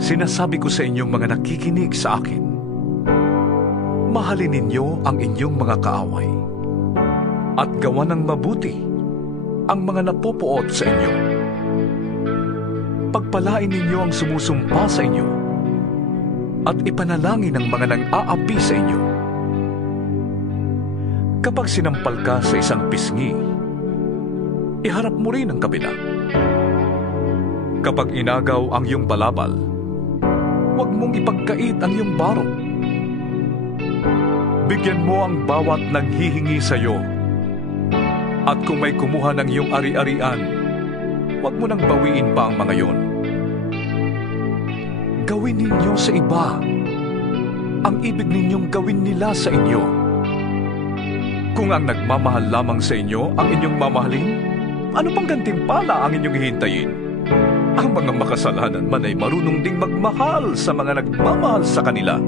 Sinasabi ko sa inyong mga nakikinig sa akin, mahalin ninyo ang inyong mga kaaway at gawa ng mabuti ang mga napopuot sa inyo. Pagpalain ninyo ang sumusumpa sa inyo at ipanalangin ang mga nang-aapi sa inyo. Kapag sinampal ka sa isang pisngi, iharap mo rin ang kabila. Kapag inagaw ang iyong balabal, huwag mong ipagkait ang iyong baro. Bigyan mo ang bawat nanghihingi sa iyo. At kung may kumuha ng iyong ari-arian, huwag mo nang bawiin pa ang mga yon. Gawin ninyo sa iba ang ibig ninyong gawin nila sa inyo. Kung ang nagmamahal lamang sa inyo ang inyong mamahalin, ano pang gantimpala ang inyong hihintayin? Ang mga makasalanan man ay marunong ding magmahal sa mga nagmamahal sa kanila.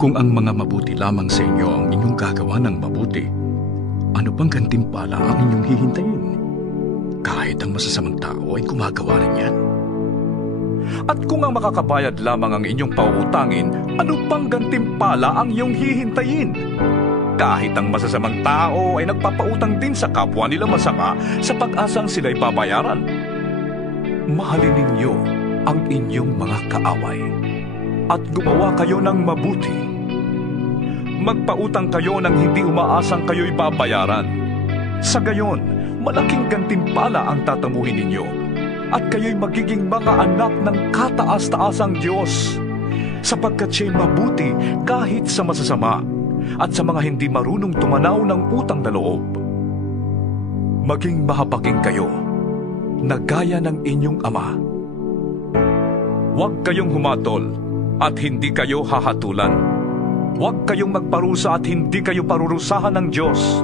Kung ang mga mabuti lamang sa inyo ang inyong gagawa ng mabuti, ano pang gantimpala ang inyong hihintayin? Kahit ang masasamang tao ay gumagawa rin yan. At kung ang makakabayad lamang ang inyong pauutangin, ano pang gantimpala ang iyong hihintayin? Kahit ang masasamang tao ay nagpapautang din sa kapwa nila masama sa pag-asang sila'y babayaran. Mahalin ninyo ang inyong mga kaaway at gumawa kayo ng mabuti. Magpautang kayo nang hindi umaasang kayo'y babayaran. Sa gayon, malaking gantimpala ang tatamuhin ninyo at kayo'y magiging mga anak ng kataas-taasang Diyos, sapagkat siya'y mabuti kahit sa masasama at sa mga hindi marunong tumanaw ng utang na loob. Maging mahabaking kayo na gaya ng inyong ama. Huwag kayong humatol at hindi kayo hahatulan. Huwag kayong magparusa at hindi kayo parurusahan ng Diyos.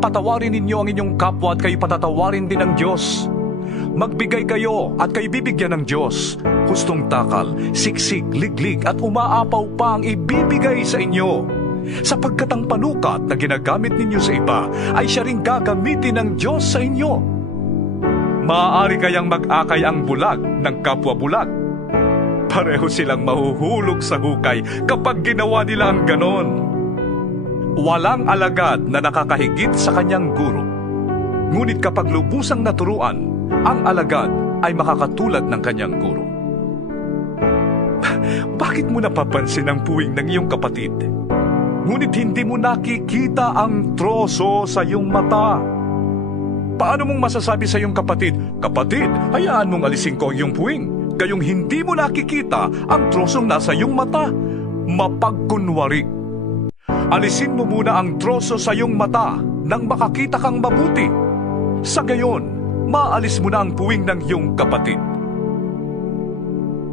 Patawarin ninyo ang inyong kapwa at kayo patatawarin din ng Diyos. Magbigay kayo at kayo bibigyan ng Diyos. Hustong takal, siksik, liglig at umaapaw pa ang ibibigay sa inyo. Sapagkat ang panukat na ginagamit ninyo sa iba ay siya ring gagamitin ng Diyos sa inyo. Maaari kayang mag-akay ang bulag ng kapwa bulag. Pareho silang mahuhulog sa hukay kapag ginawa nila ang ganon. Walang alagad na nakakahigit sa kanyang guro. Ngunit kapag lubusang naturuan, ang alagad ay makakatulad ng kanyang guro. Bakit mo napapansin ang puwing ng iyong kapatid? Ngunit hindi mo nakikita ang troso sa iyong mata. Paano mong masasabi sa iyong kapatid, "Kapatid, hayaan mong alisin ko ang iyong puwing," gayong hindi mo nakikita ang trosong nasa iyong mata? Mapagkunwari. Alisin mo muna ang troso sa iyong mata nang makakita kang mabuti. Sa gayon, maalis mo na ang puwing ng iyong kapatid.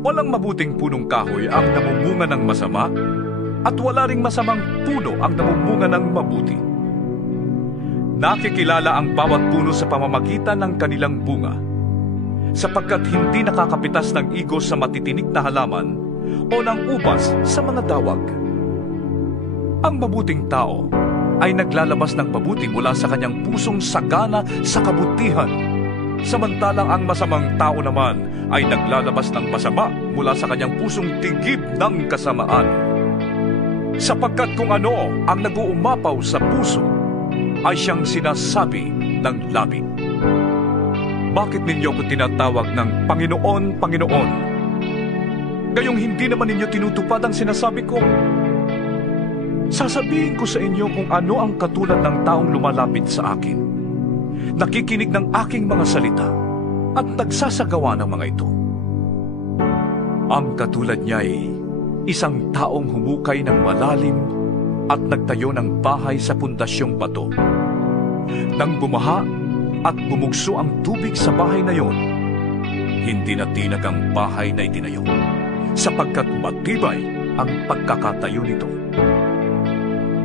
Walang mabuting punong kahoy ang namumunga ng masama, at wala ring masamang puno ang namumunga ng mabuti. Nakikilala ang bawat puno sa pamamagitan ng kanilang bunga, sapagkat hindi nakakapitas ng igos sa matitinik na halaman o ng ubas sa mga dawag. Ang mabuting tao ay naglalabas ng mabuti mula sa kanyang pusong sagana sa kabutihan, samantalang ang masamang tao naman ay naglalabas ng masama mula sa kanyang pusong tigib ng kasamaan. Sapagkat kung ano ang nag-uumapaw sa puso, ay siyang sinasabi ng labi. Bakit ninyo ko tinatawag ng Panginoon, Panginoon? Gayong hindi naman ninyo tinutupad ang sinasabi ko. Sasabihin ko sa inyo kung ano ang katulad ng taong lumalapit sa akin, nakikinig ng aking mga salita, at nagsasagawa ng mga ito. Ang katulad niya ay isang taong humukay ng malalim at nagtayo ng bahay sa pundasyong bato. Nang bumaha at bumugso ang tubig sa bahay na yon, hindi na tinag ang bahay na itinayo, sapagkat matibay ang pagkakatayo nito.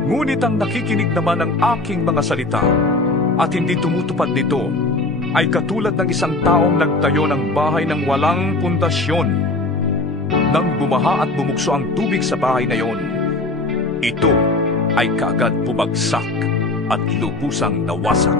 Ngunit ang nakikinig naman ng aking mga salita at hindi tumutupad nito ay katulad ng isang taong nagtayo ng bahay ng walang pundasyon. Nang bumaha at bumugso ang tubig sa bahay na yon, ito ay kaagad bumagsak at lubusang nawasak.